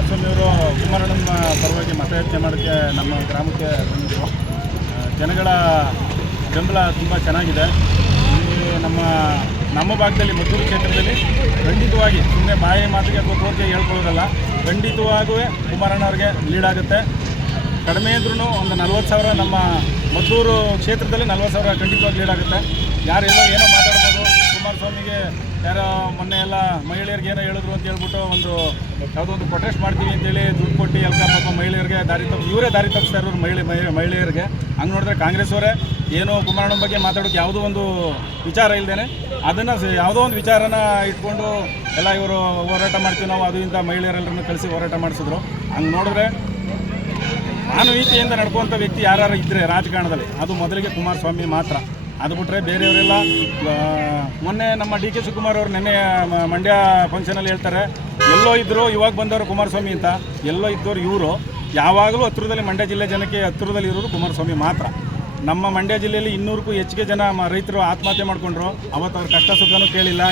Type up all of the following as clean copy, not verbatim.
ಕುಮಾರಸ್ವಾಮಿಯವರು ಕುಮಾರಣ್ಣನ ಪರವಾಗಿ ಮತಯಾಚನೆ ಮಾಡೋಕ್ಕೆ ನಮ್ಮ ಗ್ರಾಮಕ್ಕೆ ಬಂದಿದ್ರು. ಜನಗಳ ಬೆಂಬಲ ತುಂಬ ಚೆನ್ನಾಗಿದೆ. ಇಲ್ಲಿ ನಮ್ಮ ಭಾಗದಲ್ಲಿ ಮದ್ದೂರು ಕ್ಷೇತ್ರದಲ್ಲಿ ಖಂಡಿತವಾಗಿ ಸುಮ್ಮನೆ ಬಾಯಿ ಮಾತಿಗೆ ಕೋರ್ಗೆ ಹೇಳ್ಕೊಳ್ಳೋದಲ್ಲ, ಖಂಡಿತವಾಗೂ ಕುಮಾರಣ್ಣವ್ರಿಗೆ ಲೀಡ್ ಆಗುತ್ತೆ. ಕಡಿಮೆ ಇದ್ರೂ ಒಂದು 40,000 ನಮ್ಮ ಮದ್ದೂರು ಕ್ಷೇತ್ರದಲ್ಲಿ 40,000 ಖಂಡಿತವಾಗಿ ಲೀಡ್ ಆಗುತ್ತೆ. ಯಾರೆಲ್ಲ ಏನೋ ಮಾತಾಡ್ಬೋದು, ಕುಮಾರಸ್ವಾಮಿಗೆ ಯಾರೋ ಮೊನ್ನೆ ಎಲ್ಲ ಮಹಿಳೆಯರಿಗೆ ಏನೋ ಹೇಳಿದ್ರು ಅಂತ ಹೇಳ್ಬಿಟ್ಟು ಯಾವುದೋ ಒಂದು ಪ್ರೊಟೆಸ್ಟ್ ಮಾಡ್ತೀವಿ ಅಂತೇಳಿ ದುಡ್ಡು ಕೊಟ್ಟು ಎಲ್ಲ ಪಾಪ ಮಹಿಳೆಯರಿಗೆ ಇವರೇ ದಾರಿ ತಪ್ಪಿಸ್ತಾ ಇರೋರು ಮಹಿಳೆಯರಿಗೆ. ಹಂಗೆ ನೋಡಿದ್ರೆ ಕಾಂಗ್ರೆಸ್ ಅವರೇ ಏನೋ ಕುಮಾರಣ್ಣ ಬಗ್ಗೆ ಮಾತಾಡೋಕ್ಕೆ ಯಾವುದೋ ಒಂದು ವಿಚಾರ ಇಲ್ಲದೇನೆ ಅದನ್ನು ಯಾವುದೋ ಒಂದು ವಿಚಾರನ ಇಟ್ಕೊಂಡು ಎಲ್ಲ ಇವರು ಹೋರಾಟ ಮಾಡ್ತೀವಿ ನಾವು ಅದು ಇಂಥ ಮಹಿಳೆಯರೆಲ್ಲರನ್ನು ಕಳಿಸಿ ಹೋರಾಟ ಮಾಡಿಸಿದ್ರು. ಹಂಗೆ ನೋಡಿದ್ರೆ ಮಾನವೀಯತೆಯಿಂದ ನಡ್ಕೊಂಥ ವ್ಯಕ್ತಿ ಯಾರು ಇದ್ದರೆ ರಾಜಕಾರಣದಲ್ಲಿ ಅದು ಮೊದಲಿಗೆ ಕುಮಾರಸ್ವಾಮಿ ಮಾತ್ರ. ಅದು ಬಿಟ್ಟರೆ ಬೇರೆಯವರೆಲ್ಲ ಮೊನ್ನೆ ನಮ್ಮ ಡಿ ಕೆ ಶಿವಕುಮಾರ್ ಅವರು ನಿನ್ನೆ ಮಂಡ್ಯ ಫಂಕ್ಷನಲ್ಲಿ ಹೇಳ್ತಾರೆ, ಎಲ್ಲೋ ಇದ್ದರು ಇವಾಗ ಬಂದವರು ಕುಮಾರಸ್ವಾಮಿ ಅಂತ. ಎಲ್ಲೋ ಇದ್ದವರು ಇವರು ಯಾವಾಗಲೂ ಹತ್ತಿರದಲ್ಲಿ ಮಂಡ್ಯ ಜಿಲ್ಲೆ ಜನಕ್ಕೆ ಹತ್ತಿರದಲ್ಲಿ ಇರೋರು ಕುಮಾರಸ್ವಾಮಿ ಮಾತ್ರ. ನಮ್ಮ ಮಂಡ್ಯ ಜಿಲ್ಲೆಯಲ್ಲಿ 200ಕ್ಕೂ ಹೆಚ್ಚಿಗೆ ಜನ ರೈತರು ಆತ್ಮಹತ್ಯೆ ಮಾಡಿಕೊಂಡ್ರು. ಅವತ್ತು ಅವ್ರ ಕಷ್ಟ ಸುಖನೂ ಕೇಳಿಲ್ಲ,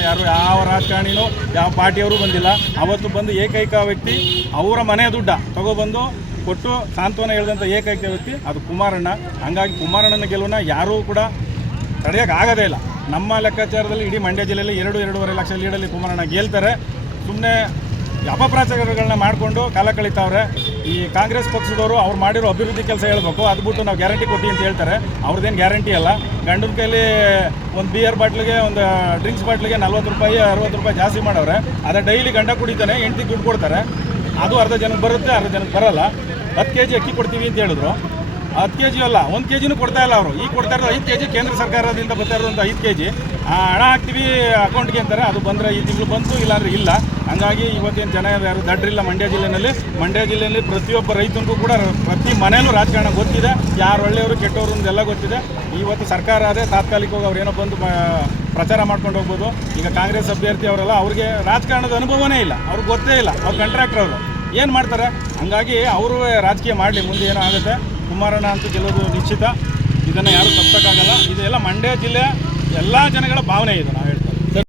ಯಾವ ರಾಜಕಾರಣಿನೂ ಯಾವ ಪಾರ್ಟಿಯವರು ಬಂದಿಲ್ಲ. ಅವತ್ತು ಬಂದು ಏಕೈಕ ವ್ಯಕ್ತಿ ಅವರ ಮನೆ ದುಡ್ಡ ತಗೊಬಂದು ಕೊಟ್ಟು ಸಾಂತ್ವನ ಹೇಳಿದಂಥ ಏಕೈಕ ವ್ಯಕ್ತಿ ಅದು ಕುಮಾರಣ್ಣ. ಹಂಗಾಗಿ ಕುಮಾರಣ್ಣನ ಗೆಲುವನ್ನ ಯಾರೂ ಕೂಡ ತಡೆಯೋಕ್ಕಾಗೋದೇ ಇಲ್ಲ. ನಮ್ಮ ಲೆಕ್ಕಾಚಾರದಲ್ಲಿ ಇಡೀ ಮಂಡ್ಯ ಜಿಲ್ಲೆಯಲ್ಲಿ 2-2.5 ಲಕ್ಷ ಲೀಡಲ್ಲಿ ಕುಮಾರಣ್ಣ ಗೆಲ್ತಾರೆ. ಸುಮ್ಮನೆ ಅಪಪ್ರಚಾರಗಳನ್ನ ಮಾಡಿಕೊಂಡು ಕಾಲ ಕಳೀತಾವ್ರೆ. ಈ ಕಾಂಗ್ರೆಸ್ ಪಕ್ಷದವರು ಅವ್ರು ಮಾಡಿರೋ ಅಭಿವೃದ್ಧಿ ಕೆಲಸ ಹೇಳ್ಬೇಕು, ಅದು ಬಿಟ್ಟು ನಾವು ಗ್ಯಾರಂಟಿ ಕೊಟ್ಟು ಅಂತ ಹೇಳ್ತಾರೆ. ಅವ್ರದ್ದೇನು ಗ್ಯಾರಂಟಿ ಅಲ್ಲ. ಗಂಡನ ಕೈಲಿ ಒಂದು ಬಿಯರ್ ಬಾಟ್ಲಿಗೆ ಒಂದು ಡ್ರಿಂಕ್ಸ್ ಬಾಟ್ಲಿಗೆ 40 ರೂಪಾಯಿ 60 ರೂಪಾಯಿ ಜಾಸ್ತಿ ಮಾಡವ್ರೆ. ಅದೇ ಡೈಲಿ ಗಂಡ ಕುಡಿತಾನೆ, ಹೆಂಡ್ತಿಗೆ ದುಡ್ಡು ಕೊಡ್ತಾರೆ. ಅದು ಅರ್ಧ ಜನಕ್ಕೆ ಬರುತ್ತೆ, ಅರ್ಧ ಜನಕ್ಕೆ ಬರೋಲ್ಲ. 10 kg ಅಕ್ಕಿ ಕೊಡ್ತೀವಿ ಅಂತ ಹೇಳಿದ್ರು. 10 kg ಅಲ್ಲ, 1 kgನೂ ಕೊಡ್ತಾ ಇಲ್ಲ ಅವರು. ಈಗ ಕೊಡ್ತಾ ಇರೋದು 5 kg ಕೇಂದ್ರ ಸರ್ಕಾರದಿಂದ ಬರ್ತಾ ಇರೋದಂಥ 5 kg ಹಣ ಹಾಕ್ತೀವಿ ಅಕೌಂಟ್ಗೆ ಅಂತಾರೆ. ಅದು ಬಂದರೆ ಈ ತಿಂಗಳು ಬಂತು, ಇಲ್ಲಾಂದರೆ ಇಲ್ಲ. ಹಂಗಾಗಿ ಇವತ್ತೇನು ಜನ ಯಾರು ದಡ್ರಿಲ್ಲ ಮಂಡ್ಯ ಜಿಲ್ಲೆಯಲ್ಲಿ ಪ್ರತಿಯೊಬ್ಬ ರೈತನಿಗೂ ಕೂಡ ಪ್ರತಿ ಮನೆಯಲ್ಲೂ ರಾಜಕಾರಣ ಗೊತ್ತಿದೆ. ಯಾರು ಒಳ್ಳೆಯವರು ಕೆಟ್ಟವರು ಅಂತೆಲ್ಲ ಗೊತ್ತಿದೆ. ಇವತ್ತು ಸರ್ಕಾರ ಅದೇ ತಾತ್ಕಾಲಿಕವಾಗಿ ಅವ್ರೇನೋ ಬಂದು ಪ್ರಚಾರ ಮಾಡ್ಕೊಂಡು ಹೋಗ್ಬೋದು. ಈಗ ಕಾಂಗ್ರೆಸ್ ಅಭ್ಯರ್ಥಿ ಅವರೆಲ್ಲ ಅವ್ರಿಗೆ ರಾಜಕಾರಣದ ಅನುಭವನೇ ಇಲ್ಲ, ಅವ್ರಿಗೆ ಗೊತ್ತೇ ಇಲ್ಲ. ಅವ್ರು ಕಾಂಟ್ರಾಕ್ಟರ್ ಅವರು ಏನು ಮಾಡ್ತಾರೆ. ಹಂಗಾಗಿ ಅವರು ರಾಜಕೀಯ ಮಾಡಲಿ, ಮುಂದೆ ಏನೋ ಆಗುತ್ತೆ. ಕುಮಾರಣ್ಣ ಅಂತೂ ಗೆಲ್ಲೋದು ನಿಶ್ಚಿತ, ಇದನ್ನು ಯಾರೂ ತಪ್ಪಕ್ಕಾಗಲ್ಲ. ಇದೆಲ್ಲ ಮಂಡ್ಯ ಜಿಲ್ಲೆಯ ಎಲ್ಲ ಜನಗಳ ಭಾವನೆ ಇದೆ. ನಾವು